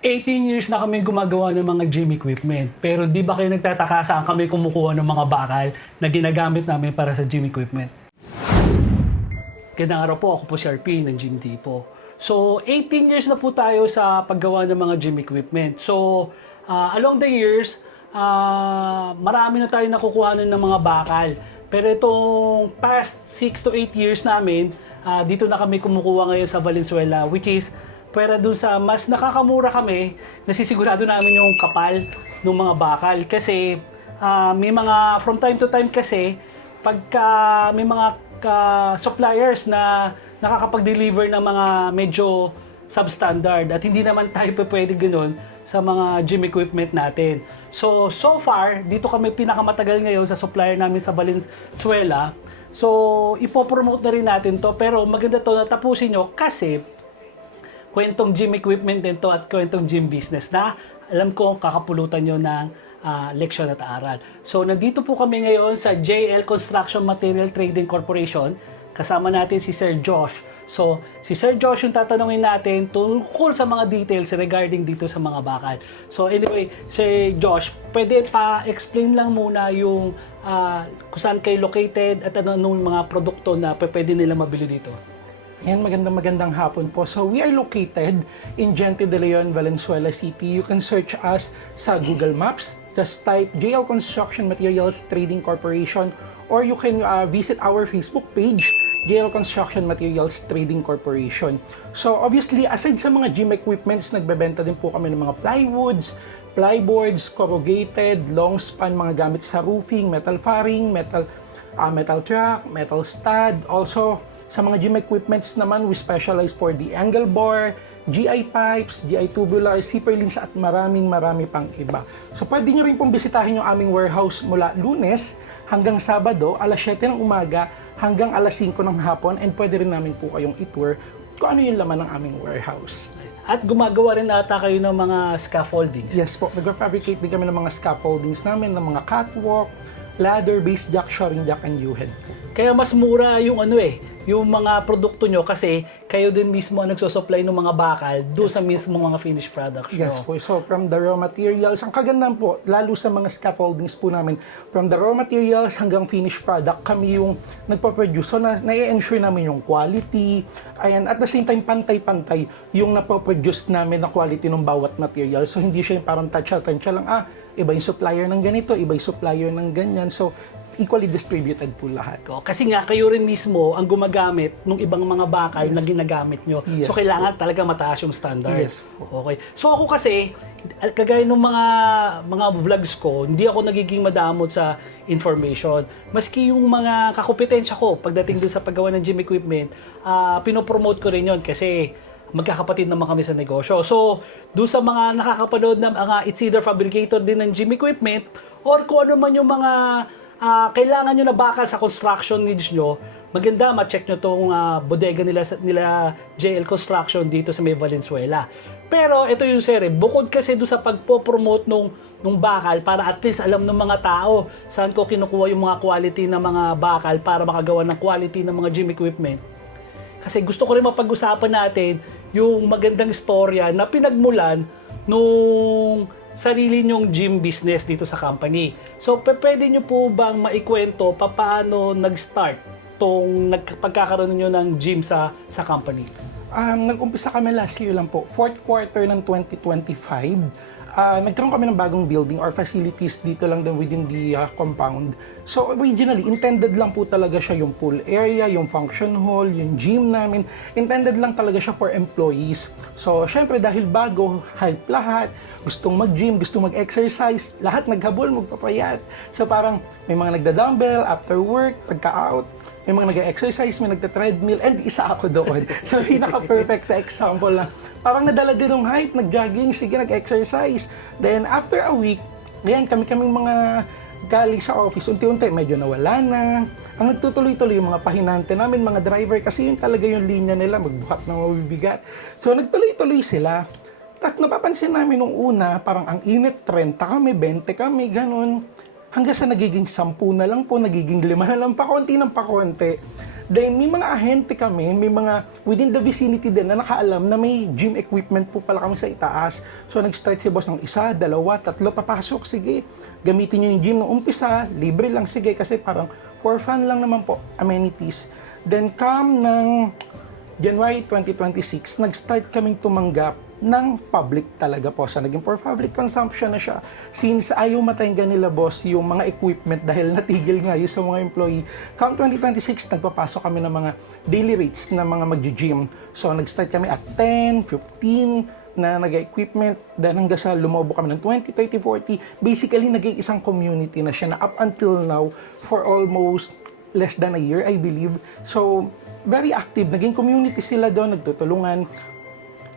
18 years na kami gumagawa ng mga gym equipment. Pero di ba kayo nagtataka saan kami kumukuha ng mga bakal na ginagamit namin para sa gym equipment? Gandang araw po, ako po si RP ng Gym Tipo. So, 18 years na po tayo sa paggawa ng mga gym equipment. So, along the years, marami na tayo nakukuha ng mga bakal. Pero itong past 6 to 8 years namin, dito na kami kumukuha ngayon sa Valenzuela, which is pwera dun sa mas nakakamura kami, nasisigurado namin yung kapal ng mga bakal. Kasi may mga, from time to time kasi, pagka may mga suppliers na nakakapag-deliver ng mga medyo substandard at hindi naman tayo pwede ganoon sa mga gym equipment natin. So far, dito kami pinakamatagal ngayon sa supplier namin sa Valenzuela. So, ipopromote na rin natin to, pero maganda to na tapusin nyo kasi kwentong gym equipment din to at kwentong gym business na alam ko kakapulutan nyo ng leksyon at aral. So, nandito po kami ngayon sa JL Construction Material Trading Corporation. Kasama natin si Sir Josh. So, si Sir Josh yung tatanungin natin tungkol sa mga details regarding dito sa mga bakal. So, anyway, Sir Josh, pwede pa-explain lang muna yung kung saan kayo located at anong mga produkto na pwede nila mabili dito. Yan, magandang hapon po. So, we are located in Gente de Leon, Valenzuela City. You can search us sa Google Maps. Just type JL Construction Materials Trading Corporation, or you can visit our Facebook page, JL Construction Materials Trading Corporation. So, obviously, aside sa mga gym equipments, nagbebenta din po kami ng mga plywoods, plyboards, corrugated, long span, mga gamit sa roofing, metal faring, metal track, metal stud. Also, sa mga gym equipments naman, we specialize for the angle bar, GI pipes, GI tubular, zipper links at marami pang iba. So pwede nyo rin pong bisitahin yung aming warehouse mula Lunes hanggang Sabado, alas 7 ng umaga hanggang alas 5 ng hapon, and pwede rin namin po kayong i-tour kung ano yung laman ng aming warehouse. At gumagawa rin ata kayo ng mga scaffoldings. Yes po, nag-fabricate din kami ng mga scaffoldings namin, ng mga catwalk, ladder, base jack, shoring jack, and U-head po. Kaya mas mura yung yung mga produkto nyo kasi kayo din mismo ang nagsusupply ng mga bakal doon sa mismo mga finished products nyo. Yes po. So, from the raw materials, ang kagandahan po, lalo sa mga scaffoldings po namin, from the raw materials hanggang finished product, kami yung nagpo-produce. So, na-ensure namin yung quality, and at the same time, pantay-pantay yung napoproduce namin na quality ng bawat material. So, hindi siya yung parang tansya lang, iba yung supplier ng ganito, iba yung supplier ng ganyan. So, equally distributed po lahat. Kasi nga, kayo rin mismo ang gumagamit ng ibang mga bakal na ginagamit nyo. Yes, so, kailangan talaga mataas yung standard. Yes. Okay. So, ako kasi, kagaya ng mga vlogs ko, hindi ako nagiging madamot sa information. Maski yung mga kakompetensya ko pagdating doon sa paggawa ng gym equipment, pinopromote ko rin yon kasi magkakapatid naman kami sa negosyo. So, doon sa mga nakakapanood na it's either fabricator din ng gym equipment or kung ano man yung mga kailangan nyo na bakal sa construction needs nyo, maganda ma-check nyo tong bodega nila JL Construction dito sa may Valenzuela. Pero ito yung sir, bukod kasi doon sa pagpo-promote nung bakal para at least alam ng mga tao saan ko kinukuha yung mga quality ng mga bakal para makagawa ng quality ng mga gym equipment. Kasi gusto ko rin mapag-usapan natin yung magandang istorya na pinagmulan nung sarili nyong gym business dito sa company. So, pwede nyo po bang maikwento paano nag-start tong pagkakaroon nyo ng gym sa company? Nag-umpisa kami last year lang po, fourth quarter ng 2025. Nagkaroon kami ng bagong building or facilities dito lang din within the compound. So originally, intended lang po talaga siya yung pool area, yung function hall, yung gym namin. Intended lang talaga siya for employees. So syempre dahil bago, hype lahat, gustong mag-gym, gustong mag-exercise, lahat naghabol, magpapayat. So parang may mga nagda-dumbbell after work, pagka-out, may mga nag-exercise, may nagta-treadmill, and isa ako doon. So, pinaka-perfect na example lang. Parang nadala din ng hype, nag-jogging, sige, nag-exercise. Then, after a week, ganyan, kami-kaming mga galing sa office, unti-unti, medyo nawala na. Ang nagtutuloy-tuloy yung mga pahinante namin, mga driver, kasi yun talaga yung linya nila, magbuhat ng mabibigat. So, nagtuloy-tuloy sila. Tak, napapansin namin nung una, parang ang init, 30 kami, 20 kami, ganun. Hanggang sa nagiging 10 na lang po, nagiging 5 na lang, pakonti ng pakonti. Then may mga ahente kami, may mga within the vicinity din na nakaalam na may gym equipment po pala kami sa itaas. So nag-start si boss ng 1, 2, 3, papasok, sige. Gamitin nyo yung gym nung umpisa, libre lang, sige, kasi parang for fun lang naman po, amenities. Then come ng January 2026, nag-start kaming tumanggap ng public talaga po. So, naging for public consumption na siya. Since ayaw matainggan nila, boss, yung mga equipment dahil natigil nga yung sa mga employee. Come 2026, nagpapasok kami ng mga daily rates na mga mag-gym. So, nag-start kami at 10, 15 na nag-equipment. Then hanggang sa lumobo kami ng 20, 30, 40. Basically, naging isang community na siya na up until now for almost less than a year, I believe. So, very active. Naging community sila doon, nagtutulungan.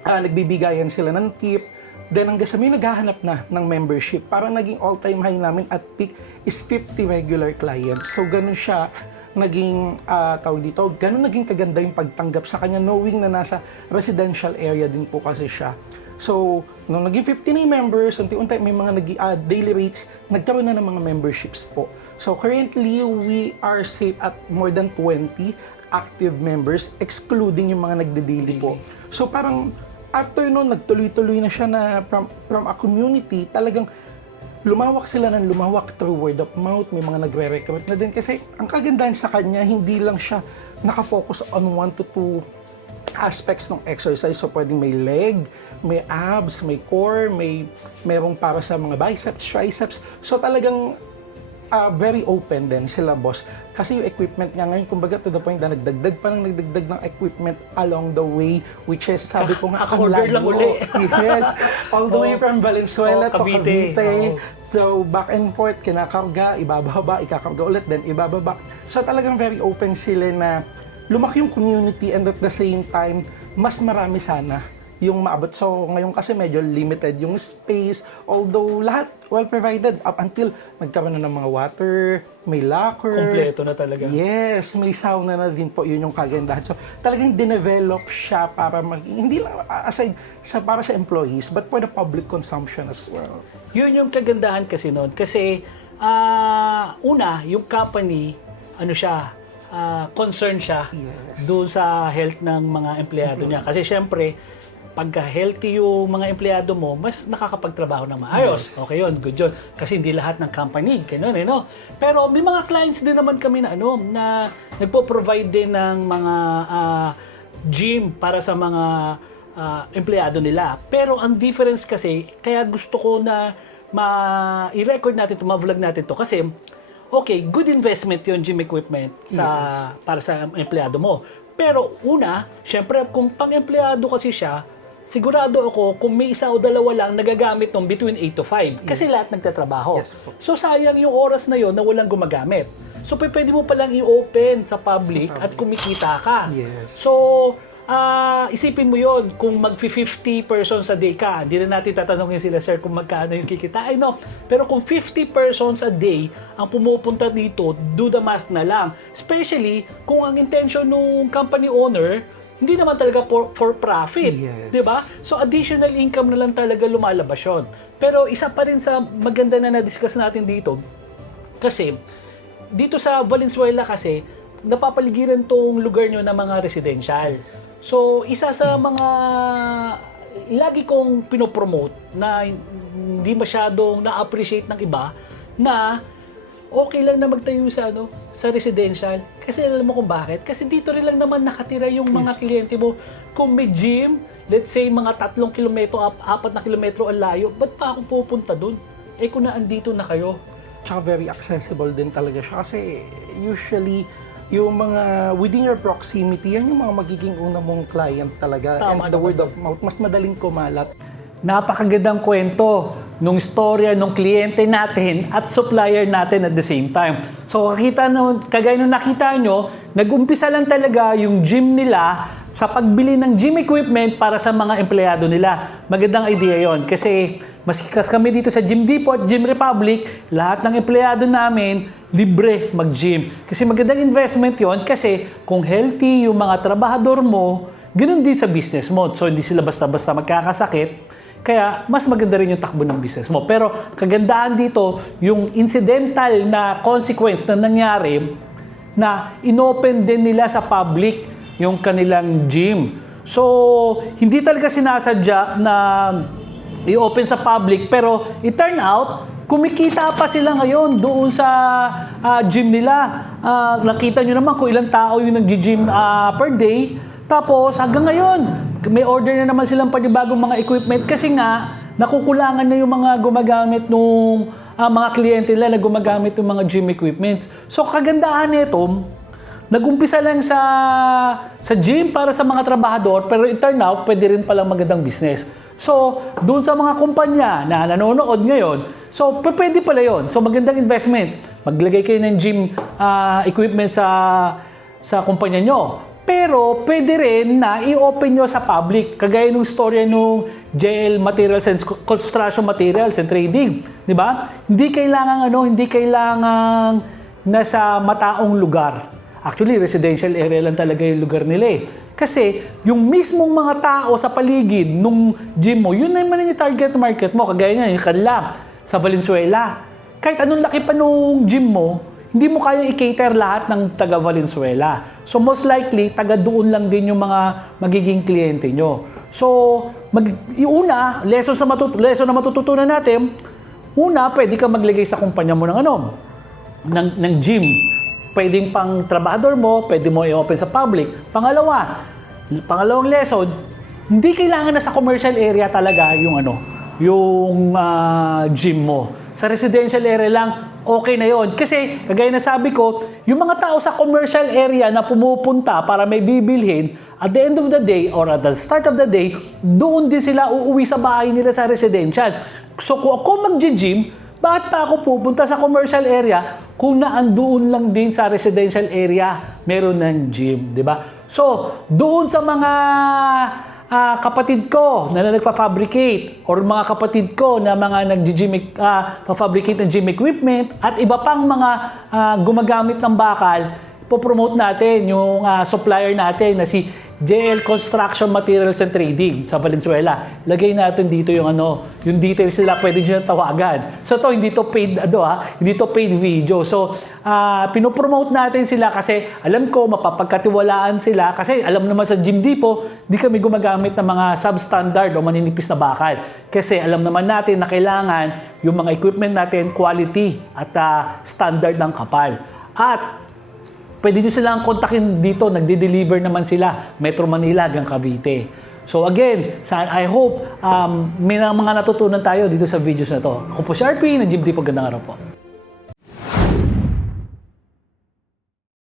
Nagbibigayan sila ng tip. Then hanggang sa may naghahanap na ng membership. Parang naging all-time high namin at peak is 50 regular clients. So ganun siya naging, tawag dito, ganun naging kaganda yung pagtanggap sa kanya knowing na nasa residential area din po kasi siya. So, nung naging 59 members, unti-unti may mga daily rates, nagkaroon na ng mga memberships po. So currently, we are safe at more than 20 active members, excluding yung mga nagde-daily po. So parang after noon, nagtuloy-tuloy na siya na from a community, talagang lumawak sila ng lumawak through word of mouth, may mga nagre-recruit na din. Kasi ang kagandahan sa kanya, hindi lang siya nakafocus on 1 to 2 aspects ng exercise. So pwedeng may leg, may abs, may core, merong para sa mga biceps, triceps. So talagang very open din sila, boss. Kasi yung equipment nga ngayon, kumbaga to the point na nagdagdag ng equipment along the way, which is, sabi ko nga, Order lang uli. Yes. All the way from Valenzuela to Cavite. Cavite. So, back and forth, kinakarga, ibababa, ikakarga ulit, then ibababa. So, talagang very open sila na lumaki yung community and at the same time, mas marami sana yung maabot. So, ngayon kasi medyo limited yung space. Although, lahat well provided up until nagkaroon na ng mga water, may locker. Kompleto na talaga. Yes, may sauna na din po. Yun yung kagandahan. So, talagang dinevelop siya para hindi lang aside para sa employees, but for the public consumption as well. Yun yung kagandahan kasi noon. Kasi, una, yung company, concern siya doon sa health ng mga empleyado niya. Kasi syempre, pagka healthy yung mga empleyado mo, mas nakakapagtrabaho ng maayos. Yes. Okay yun, good yun. Kasi hindi lahat ng company, ganun no? Pero may mga clients din naman kami na na nagpo-provide din ng mga gym para sa mga empleyado nila. Pero ang difference kasi, kaya gusto ko na i-record natin ito, ma-vlog natin ito kasi okay, good investment yung gym equipment para sa empleyado mo. Pero una, syempre kung pang-empleyado kasi siya, sigurado ako kung may isa o dalawa lang nagagamit nung between 8 to 5 kasi lahat nagtatrabaho. Yes, so sayang yung oras na yon na walang gumagamit. So pwede mo palang i-open sa public at kumikita ka. Yes. So isipin mo yon kung mag-50 persons a day ka, hindi na natin tatanungin sila, sir, kung magkano yung kikitain, no? Pero kung 50 persons a day ang pumupunta dito, do the math na lang. Especially kung ang intention ng company owner, hindi naman talaga for profit. Yes. Diba? So additional income na lang talaga lumalabas yun. Pero isa pa rin sa maganda na na-discuss natin dito, kasi dito sa Valenzuela kasi, napapaligiran tong lugar nyo ng mga residential. So, isa sa mga lagi kong pinopromote na hindi masyadong na-appreciate ng iba na okay lang na magtayo sa residential. Kasi alam mo kung bakit? Kasi dito rin lang naman nakatira yung mga kliyente mo. Kung may gym, let's say mga 3 kilometro, 4 na kilometro ang layo, ba't pa ako pupunta dun? Eh kung naandito na kayo. Tsaka very accessible din talaga siya. Kasi usually, yung mga within your proximity, yan yung mga magiging una mong client talaga. Tama, and the word of mouth, mas madaling kumalat. Napakagandang kwento nung istorya nung kliyente natin at supplier natin at the same time. So kagaya nung nakita nyo, nag-umpisa lang talaga yung gym nila sa pagbili ng gym equipment para sa mga empleyado nila. Magandang idea yon kasi masikas kami dito sa Gym Depot at Gym Republic, lahat ng empleyado namin libre mag-gym. Kasi magandang investment yon kasi kung healthy yung mga trabahador mo, ganoon din sa business mo. So hindi sila basta-basta magkakasakit. Kaya mas maganda rin yung takbo ng business mo. Pero kagandahan dito, yung incidental na consequence na nangyari, na inopen din nila sa public yung kanilang gym. So, hindi talaga sinasadya na i-open sa public, pero it turn out, kumikita pa sila ngayon doon sa gym nila. Nakita nyo naman kung ilang tao yung nag-gym per day. Tapos hanggang ngayon, may order na naman silang panibagong mga equipment kasi nga, nakukulangan na yung mga gumagamit nung mga kliyente nila na gumagamit ng mga gym equipment. So kagandahan nito, nag-umpisa lang sa gym para sa mga trabahador, pero it turn out, pwede rin palang magandang business. So, doon sa mga kumpanya na nanonood ngayon, so pwede pala yun. So, magandang investment. Maglagay kayo ng gym equipment sa kumpanya nyo. Pero, pwede rin na i-open nyo sa public. Kagaya nung storya nung JL Materials and Construction Materials and Trading. Di ba? Hindi kailangan nasa mataong lugar. Actually, residential area lang talaga yung lugar nila eh. Kasi yung mismong mga tao sa paligid nung gym mo, yun naman yung target market mo. Kagaya nga, yung kanila sa Valenzuela. Kahit anong laki pa nung gym mo, hindi mo kaya i-cater lahat ng taga Valenzuela. So most likely, taga doon lang din yung mga magiging kliyente nyo. So, lesson na matututunan natin, una, pwede ka maglagay sa kumpanya mo ng gym. Pwedeng pang trabahador mo, pwede mo i-open sa public. Pangalawang lesson, hindi kailangan na sa commercial area talaga yung gym mo. Sa residential area lang, okay na yon. Kasi, kagaya na sabi ko, yung mga tao sa commercial area na pumupunta para may bibilhin, at the end of the day, or at the start of the day, doon din sila uuwi sa bahay nila sa residential. So, kung ako mag-gym, bakit pa ako pupunta sa commercial area kung naandoon lang din sa residential area meron ng gym, di ba? So, doon sa mga kapatid ko na nagpa-fabricate or mga kapatid ko na mga nag-fabricate ng gym equipment at iba pang mga gumagamit ng bakal, ipopromote natin yung supplier natin na si JL Construction Materials and Trading sa Valenzuela. Lagay natin dito yung details nila, pwede nyo tawagan. So to hindi to paid hindi to paid video. So pinopromote natin sila kasi alam ko mapapagkatiwalaan sila kasi alam naman sa Gym Depot, di kami gumagamit ng mga substandard o maninipis na bakal. Kasi alam naman natin na kailangan yung mga equipment natin quality at standard ng kapal. At pwede nyo silang kontakin dito, nagde-deliver naman sila, Metro Manila hanggang Cavite. So again, I hope may mga natutunan tayo dito sa videos na to. Ako po si RP, ng Gym Depot. Gandang araw po.